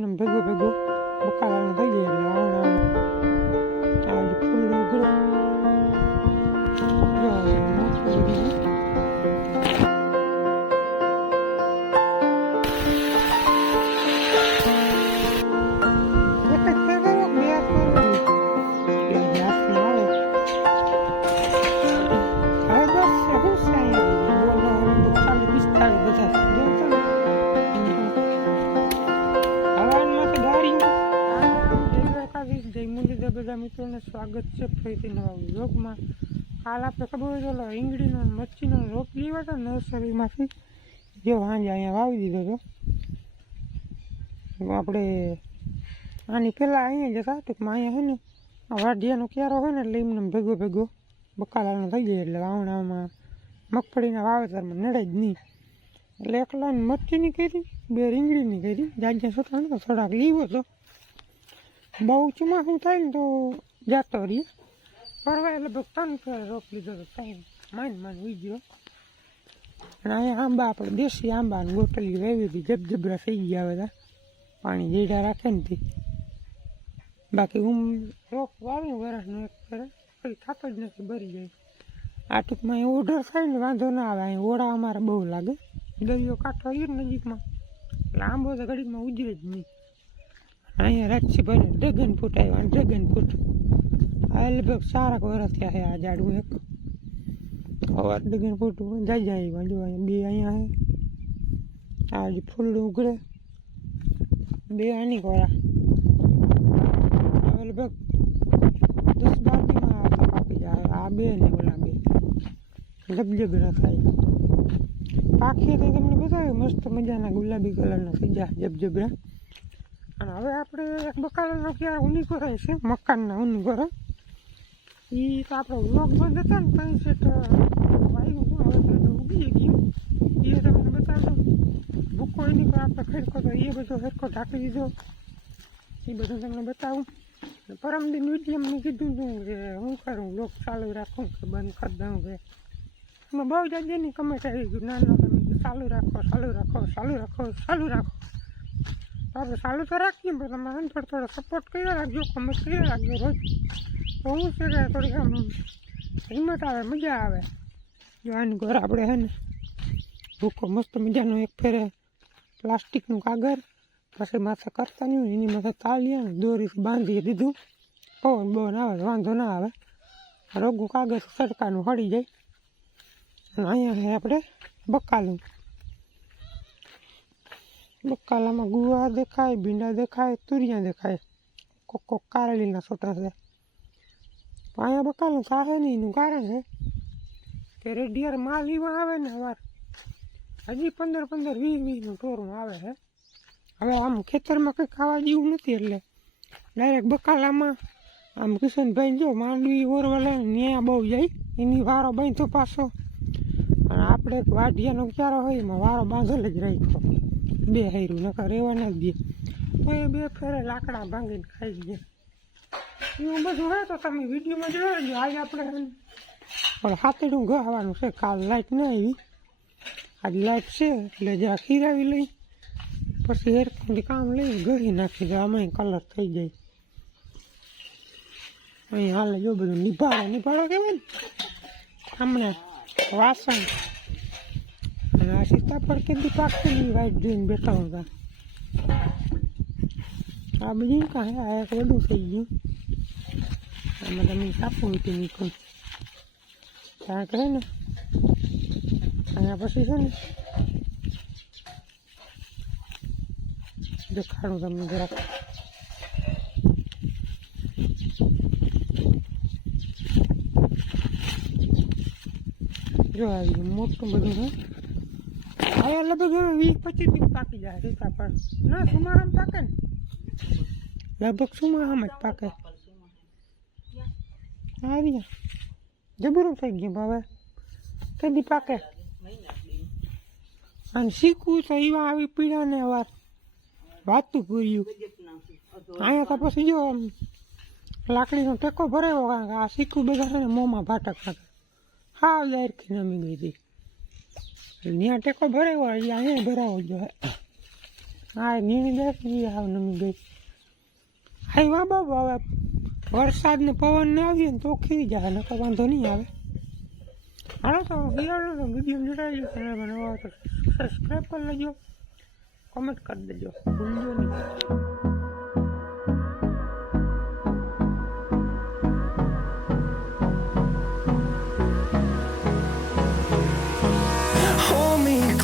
આમ ભેગું બધા મિત્રોને સ્વાગત છે ફરીથી નવા વ્લોગમાં. હાલ આપણે ખબર હોય તો રીંગણીનો મચ્છીનો રોપ લીધો હતો નર્સરીમાંથી. જો સાંજે અહીંયા વાવી દીધો હતો. આપણે આની પહેલાં અહીંયા જતા ટૂંકમાં અહીંયા હોય ને, આ વાઢિયાનો ક્યારો હોય ને, એટલે એમને ભેગો ભેગો બકાલાનો થઈ જાય, એટલે વાવણામાં મગફળીના વાવેતરમાં નડે જ નહીં. એટલે એકલા મચ્છીની કરી, બે રીંગણીની કરી જાજ્યા જ્યાં તો થોડાક લીવો તો. બહુ ચોમાસું થાય ને તો જાતો રહીએ પરવાય લગભગ ત્રણ ફેર રોક લીધો તો ત્રણ માન માન ગયો. અને અહીંયા આંબા આપણે દેશી આંબા ને ગોટલી વેવી હતી. જબજબરા થઈ ગયા બધા પાણી જેડા રાખે ને તે. બાકી હું રોક વાવ્યું વરસનું એક ફેરે કંઈ થતો જ નથી ભરી જાય. આ ટૂંકમાં એ ઓર્ડર થાય ને વાંધો ના આવે. અહીં ઓળા અમારે બહુ લાગે. દરિયો કાંઠો ને નજીકમાં. એટલે આંબો તો ઘડીકમાં ઉજરે જ નહીં. અહીંયા રાજસીભાઈને ડ્રેગન ફ્રૂટ આવ્યા ડ્રેગન ફ્રૂટ આ લગભગ સારા વર્ષ થયા છે આ ઝાડવું એક. હવે. ડ્રેગન ફ્રૂટ જાય જાય આવ્યા જો અહીંયા બે અહીંયા છે. આ જ ફૂલડું ઉઘડે. બે આની કોરા હવે લગભગ દસ બાર દીમાં પાકી જાય. આ બે ને ઓલા બે. ન થાય પાખી તો તમને બતાવ્યું મસ્ત મજાના ગુલાબી કલરના થઈ જાય જબજબરા. અને હવે આપણે એક બકાલાનો ક્યારે ઉની કરાય છે? મકાનના ઉની કરે એ તો આપણો વ્લોગ બંધ હતા ને, ત્યાં વાયુ હવે તો ઉગી ગયું. એ તમને બતાવો ભૂકો એની પર આપણે ખડકો તો એ બધો ફેરકો ઢાંકી દીધો. એ બધું તમને બતાવું. પરમ દિન વિડીયમને કીધું હતું કે હું કરું વ્લોગ ચાલુ રાખું કે બંધ કરી દઉં કે. એમાં બહુ જાજેની કમેન્ટ આવી ગયું ના ના, તમે ચાલુ રાખો ચાલુ રાખો ચાલુ રાખો ચાલુ રાખો. આપણે ચાલુ તો રાખીએ પણ તમે આમ થોડો થોડો સપોર્ટ કર્યો રાખજો કમેન્ટ કર્યો રાખજો રોજ તો હું છે કે થોડીક આમ હિંમત આવે, મજા આવે. જો આની ઘર આપણે હે ને ભૂકો મસ્ત મજાનો એક ફેરે પ્લાસ્ટિકનું કાગળ, પછી માથે કરતા નહીં એની માથે તાળીએ ને, દોરીથી બાંધી દીધું. પવન બવન આવે, વાંધો ના આવે. રોગું કાગળ સરકારનું હળી જાય. અને અહીંયા આપણે બકાલું. બકાલામાં ગુવા દેખાય, ભીંડા દેખાય, તુરિયા દેખાય. કોક કોક કારેલીના છોટા છે. અહીંયા બકાલું કાહે નહીં એનું કારણ છે. કે રેડિયર માલ એવા આવે ને અવાર હજી પંદર પંદર વીસ વીસનું ટોરું આવે છે. હવે આમ ખેતરમાં કંઈ ખાવા જેવું નથી એટલે ડાયરેક્ટ બકાલામાં આમ કિશનભાઈ જો માંડવી ઓરવલે ન્યા બહુ જાય, એની વારો બાંધો પાછો. અને આપણે એક વાઢિયાનો ક્યારો હોય એમાં વારો બાંધેલ જ રાખ્યો. બે હૈરું નકર રહેવા ના જ દે તો એ બે ફેરે લાકડા ભાંગીને ખાઈ ગયા. એવું બધું હોય તો તમે વિડીયોમાં જોયો લેજો આજે આપણે પણ હાથેડું ગવાનું છે. કાલ લાઇટ ન આવી. આજ લાઇટ છે, એટલે જ્યાં ખીરાવી લઈ. પછી હેરકુંડી કામ લઈ ગળી નાખી દે. આમાં કલર થઈ જાય. અહીં હાલે જો બધું નિભાળો. નિભાળો કહેવાય ને? હમણાં વાસણ અને આ સીતાફળ કેદી પાકતી નહીં વાઈટ જોઈને બેઠા હતા આ બધી કાંઈ આ એક વડું થઈ ગયું આમાં તમે કાપવું હતી નીકળું ત્યાં કહે ને અહીંયા પછી છે ને દેખાડું તમને જરાક જો આવી ગયું મોટું બધું છે હવે લગભગ વીસ પચીસ દિવસ પાકી જાય સીતાફળ ના સુમારામાં પાકે ને. લગભગ સુમારામાં જ પાકે. આવી જબરું થઈ ગયું હવે કેદી પાકે? અને શીખવું તો એવા આવી પીડા ને વાર વાતું પૂર્યું અહીંયા તો પછી જો લાકડીનો ટેકો ભરાયો કારણ કે આ શીખવું બધા મોંમાં ભાટક ખાતે હાવ યારખી નમી ગઈ હતી. ત્યાં ટેકો ભરાયો અહીંયા અહીંયા ભરાવો જો. હા નીણી દસ આવ નમી ગઈ. આવ્યા બાબુ, હવે વરસાદ ને પવન ને આવીએ ને તો ખીરી જાય, નકર વાંધો નહીં આવે. હાલો તો વીડિયો વીડિયો જોડાઈ ગયો ચેનલ તો સબસ્ક્રાઈબ કરી લેજો કોમેન્ટ કરી દેજો. ભૂલજો નહીં.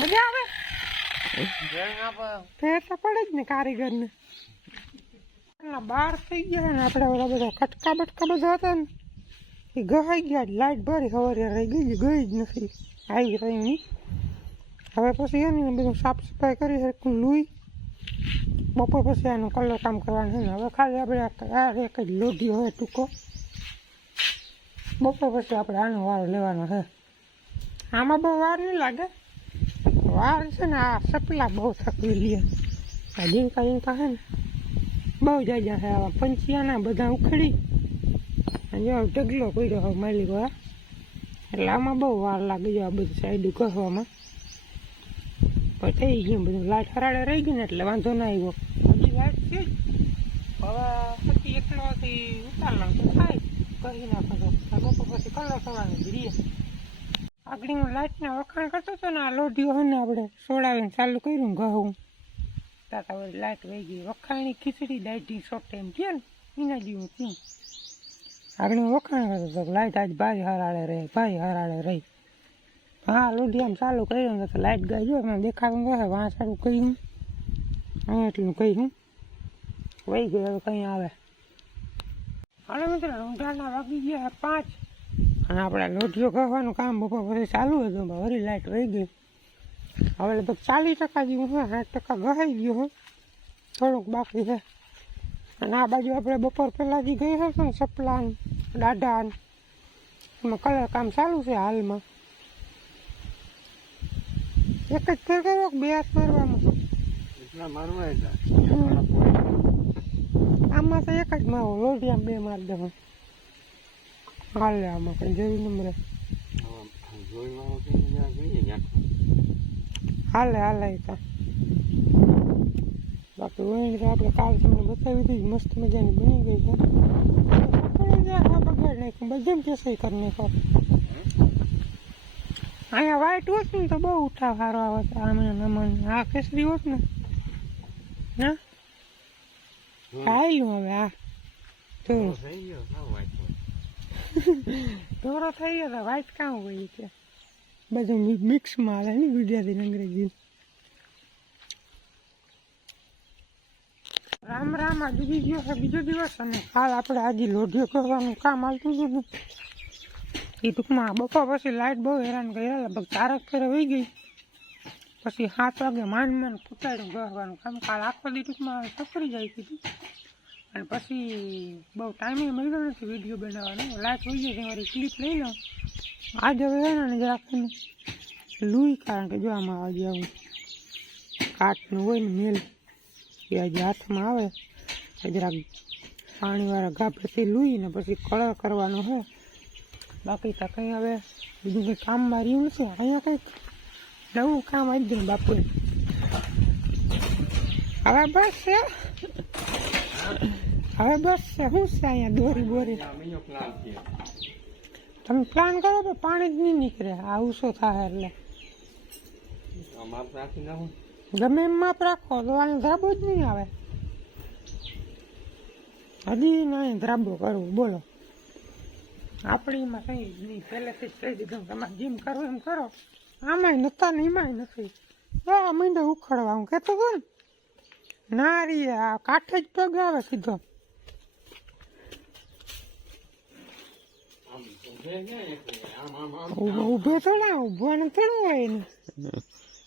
મજા આવે? ફેર તો પડે જ ને કારીગરને. ના બાર થઈ ગયા ને આપણે ઓલા બધા કટકા બટકા બધા હતા ને, એ ગહાઈ ગયા લાઈટ ભરી સવારે રહી ગઈ ગઈ જ નથી. આવી રહી નહીં હવે પછી એની બધું સાફ સફાઈ કરી સરખું લુઈ. બપોર પછી આનું કલર કામ કરવાનું છે ને. હવે ખાલી આપણે આ એક જ લોઢી હોય ટૂંકો. બપોર પછી આપણે આનો વારો લેવાનો છે આમાં બહુ વાર નહીં લાગે. વાર છે ને આ સપલા બહુ થકવી લે આ જીંકા જીવકા છે ને બહુ જાજા છે આવા પંચિયાના બધા ઉખડી જો ઢગલો પડ્યો હવે માલિકો હા એટલે આમાં બહુ વાર લાગી જાય આ બધું સાઈડ કહવામાં પણ થઈ ગયું બધું લાઈટ હરાડે રહી ગઈ ને એટલે વાંધો ના આવ્યો હજી લાઈટ છે હવે પછી એકલોથી ઉતારવાનું તો થાય કરી નાખો તો પછી કલર થવાનું જ રહીએ આગળનું લાઇટના વખાણ કરતો હતો ને આ લોઢીઓ હોય ને આપણે સોડાવીને ચાલુ કર્યું ઘઉં. તાતા વળી લાઇટ વહી ગઈ. વખાણી ખીચડી, દાઢી શોર્ટ એમ કે ને એના જેવું થયું. આગળ વખાણ કરતો હતો લાઇટ આજ ભાઈ હરાળે રહે, ભાઈ હરાળે રહી. હા લોઢી આમ ચાલુ કર્યું તો લાઇટ ગઈ જો મેં દેખાડું કહે વાં સારું કહ્યું હા? એટલું કહ્યું વહી ગયું, હવે કંઈ આવે. હાલો મિત્રો ઊંઘાના વાગી ગયા પાંચ. અને આપણે લોઢીઓ કરવાનું કામ બપોર પછી ચાલુ હતું. પણ લાઈટ લાઇટ વહી ગઈ. હવે લગભગ ચાલીસ ટકા જેવું છે સાઠ ટકા ગહાઈ ગયું હોય થોડુંક બાકી છે. અને આ બાજુ આપણે બપોર પહેલાં જે ગઈ હશે ને સપલાન દાઢાન એમાં કલર કામ ચાલુ છે હાલમાં. એક જ ફેર કર્યો બે હાથ મારવામાં આમાં તો એક જ મારો લોઢિયા બે મારી દેવા. હાલે આમાં કંઈ જેવી ન મળે હાલે હાલે તો બાકી ઓઈંદ્ર આપણે કાલ તમને બતાવી દીધી મસ્ત મજાની બની ગઈ છે બગાડ નાખ્યું બધું કેસાઈ કરી નાખો અહીંયા વાઈટ હોત ને તો બહુ ઉઠાવ સારો આવે છે આમાં નમન આ કેસરી હોત ને હા આવેલું હવે આ તો ઢોરો થઈ ગયો તો વાઈટ કામ હોય છે બધું મિક્સમાં હાલે ને ગુજરાતી અંગ્રેજી રામ રામ, આ બીજી ગયો છે, બીજો દિવસ અને હાલ આપણે આજે લોઢિયો કરવાનું કામ આવતું હતું. ને એ ટૂંકમાં બપોર પછી લાઇટ બહુ હેરાન કર્યા, લગભગ ચારક ફેરે વહી ગઈ. પછી સાત વાગે માંડ માંડ ફૂટાડ્યું ગરવાનું કામ. કાલ આખો દી ટૂંકમાં સફરી જાય કીધું. અને પછી બહુ ટાઈમે મળ્યો નથી વીડિયો બનાવવાનો. લાસ્ટ હોઈ જાય મારી ક્લિપ લઈ લઉં. આજે હવે ને જરાક છે લુઈ, કારણ કે જો આમાં આજે આવું કાટનું હોય ને મેલ, એ આજે હાથમાં આવે. જરાક પાણીવાળા ગાભેથી લૂઈ ને પછી કલર કરવાનો છે બાકી તો કંઈ હવે બીજું કંઈ કામમાં રહ્યું નથી. અહીંયા કંઈક નવું કામ આવી ગયું બાપુએ. હવે બસ છે હવે બસ છે શું છે અહીંયા દોરી બોરી. તમે પ્લાન કરો તો પાણી જ નહીં નીકળે આ ઉસો થાય એટલે? ગમે એમ માપ રાખો, તો અહીં ધ્રાબો જ નહીં આવે. હજી નહીં ધ્રાબો કરવું, બોલો. આપણીમાં કંઈ જ નહીં, પહેલેથી જ કહી દીધું તમારે જીમ કરવું એમ કરો. આમાંય નતા ને એમાંય નથી. આ મીંડો ઉખડવા હું કહેતો હતો ને ના રી આ કાંઠે જ પગ આવે સીધો. ઊભો ઊભો થોડા ઊભો ને થોડો હોય ને.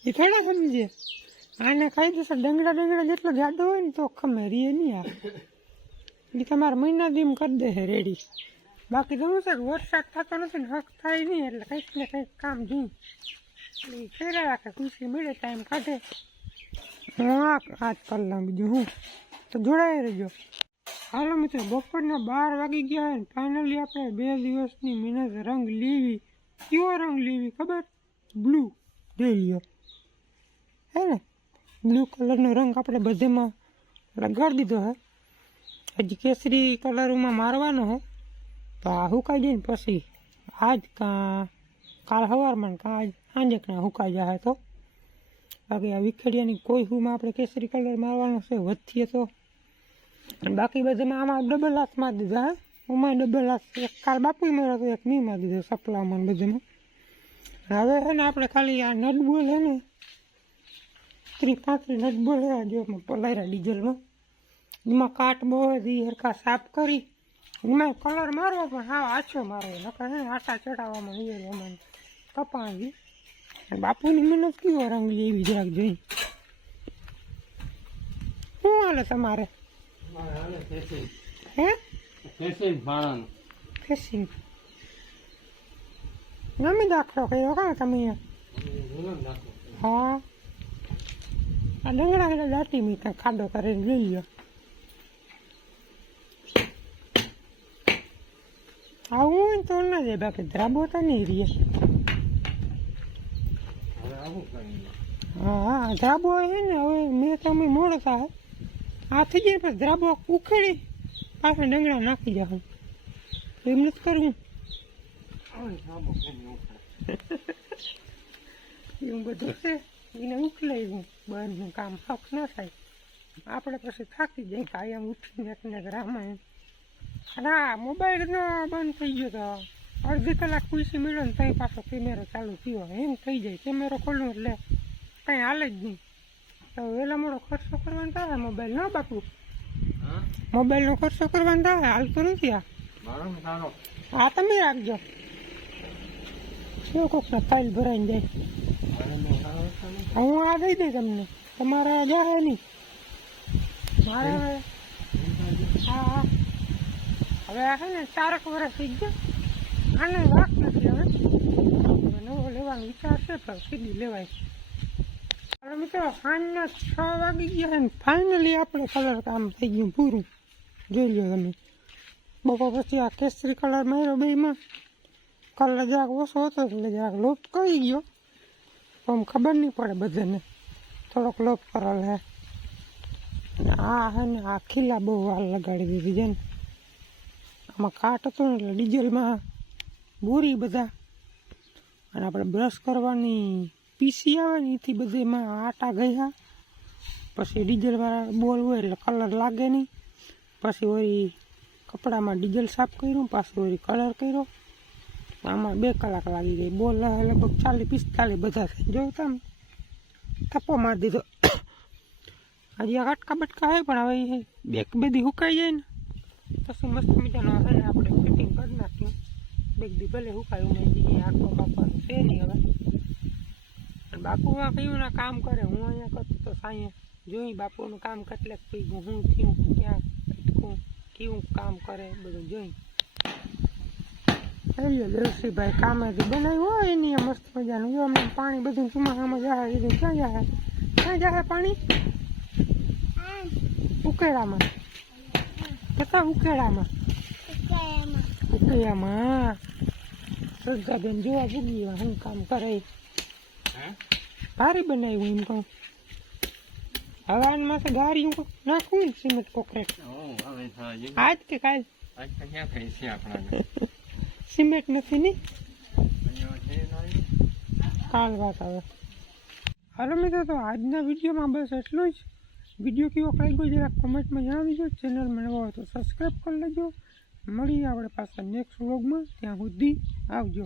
એ થોડા સમજે. આને કાયદેસર ડંગડા ડંગડા જેટલો જાડો હોય ને તો ખમે, રીએ નહીં આ. એ તમારે મહિના દીમ કરી દેશે રેડી. બાકી તો શું છે વરસાદ થતો નથી ને, હક થાય નહીં એટલે કંઈક ને કંઈક કામ જોઈ એ ફેરા રાખે, ખુશી મળે, ટાઈમ કાઢે. હું આ હાથ કરી લઉં બીજું હું. તો જોડાઈ રહેજો. હાલો મિત્રો બપોરના બાર વાગી ગયા હોય ફાઇનલી આપણે બે દિવસની મહેનત રંગ લેવી. કયો રંગ લેવી ખબર? બ્લુ જોઈ લ્યો હે ને? બ્લુ કલરનો રંગ આપણે બધેમાં લગાડી દીધો હે. હજી કેસરી કલરમાં મારવાનો હે. તો આ હુકાઈ જાય ને પછી. આજ કાં કાલ સવારમાં કાં આજ સાંજે કાં હુકાઈ જાય તો. બાકી આ વિખેડિયાની કોઈ હુમાં આપણે કેસરી કલર મારવાનો છે, વધીએ તો. બાકી બધામાં આમાં ડબલ હાથમાં મારી દીધા, હે? ઉમાં ડબલ હાથ એક કાલ બાપુ માર્યો તો એક મારી દીધો, સપલામાં બધામાં. હવે છે ને આપણે ખાલી આ નટ બોલ છે ને, ત્રીસ પાંત્રીસ નટ બોલ છે જો પલાયરા ડીઝલમાં. એમાં કાટ બહુ દી હરખા સાફ કરી, એમાં કલર મારવો પણ હા આછો મારવો, નકર હે આટા ચડાવવામાં એ એમાં કપાવી. બાપુની મહેનત કેવો રંગ લેવી જરાક જોઈ. શું હાલે તમારે? હે? ફેસિંગ ગમે દાખલો કર્યો કા તમે? હા. આ ડંગડા એટલે દાટી મી કાંઈ ખાડો કરીને લઈ લો આવું હોય તો ના જાય બાકી ધ્રાબો તો નહીં રહીએ હા હા ધ્રાબો છે ને હવે મેં તમે મોડતા થાય આ થઈ જાય પછી ધ્રાબો ઉખેડી, પાછા ડંગડા નાખી જાઉં. એમ નથી કરવું. એવું બધું છે. એને ઉખલાવ્યું બહારનું કામ હક ન થાય. આપણે પછી થાકી જાય કાયમ ઉઠીને એકને એક રામાયણ. મોબાઈલ નો બંધ થઈ ગયો તો અડધી કલાક ખુશી મળ્યો ને ત્યાં પાછો કેમેરો ચાલુ થયો. એમ થઈ જાય. કેમેરો ખોલું એટલે કંઈ હાલે જ નહીં. તો વહેલા મોડો ખર્ચો કરવાનો થાય મોબાઈલ ન બાપુ. મોબાઈલનો ખર્ચો કરવાનો થાય હાલતો નથી આ. હા તમે રાખજો. શું કોકના ફાઇલ ભરાઈને જાય. હું આ દઈ દઈ તમને. તમારે જાય નહીં. મારે હવે હા હા. હવે આ છે ને ચારક વર્ષ થઈ ગયો. આને વાત નથી હવે. હવે નવો લેવાનો વિચાર છે પણ સીધી લેવાય. હવે મિત્રો, સાંજના છ વાગી ગયા અને ફાઇનલી આપણે કલર કામ થઈ ગયું પૂરું. જોઈ લો તમે. બપોર પછી આ કેસરી કલર માર્યો બેમાં કલર જરાક ઓછો હતો એટલે જરાક લોપ કરી ગયો. આમ ખબર નહીં પડે બધાને. થોડોક લોપ કરેલ હે અને આ હે ને, આ ખીલા બહુ વાર લગાડી દીધી છે ને. આમાં કાટ હતો ને એટલે ડીઝલમાં બોરી બધા. અને આપણે બ્રશ કરવાની પીસી આવે ને એથી બધેમાં આટા ગયા પછી ડીઝલવાળા બોલ હોય એટલે કલર લાગે નહીં. પછી વળી કપડામાં ડીઝલ સાફ કર્યું, પાછું વળી કલર કર્યો. આમાં બે કલાક લાગી ગઈ. બોલ લગભગ ચાલીસ, પિસ્તાલીસ બધા થઈ જોયું તમે થપ્પો મારી દીધો. હજી આ કટકા બટકા હોય પણ હવે બેક બધી હુકાઈ જાય ને. પછી મસ્ત મજાનો આપણે ફિટિંગ કરી નાખ્યું બેગ દી ભલે હુકાયું, મેં આખો અને બાપુ આ કયું ના કામ કરે? હું અહીંયા કરતો તો સાઅહીંયા જોઈ બાપુનું કામ કેટલે હું થયું ક્યાં અટકું, કેવું કામ કરે બધું જોઈ. એટલે દેવસીભાઈ કામેથી બનાવ્યું હોય એની મસ્ત મજાનું. જો અમને પાણી બધું ચુમાસામાં જાય એ ક્યાં જાય ક્યાં જાય પાણી? ઉકેળામાં કેટલા ઉકેડામાં? ઉકેળામાં શ્રદ્ધાબેન જોવા પૂગી હું કામ કરે? ભારે બનાવ્યું એમ કહું હવાનમાં તો ગાડી નાખવું ને સિમેન્ટ કોકરેટ આજ કે કાલ સિમેન્ટ નથી ને કાલ વાત આવે હાલો મિત્રો તો આજના વિડીયોમાં બસ એટલું જ વીડિયો કેવો લાગ્યો જરા કોમેન્ટમાં જણાવી દો ચેનલમાં નવો હોય તો સબસ્ક્રાઈબ કરી લેજો મળીએ આપણે પાછા નેક્સ્ટ વ્લોગમાં ત્યાં સુધી આવજો।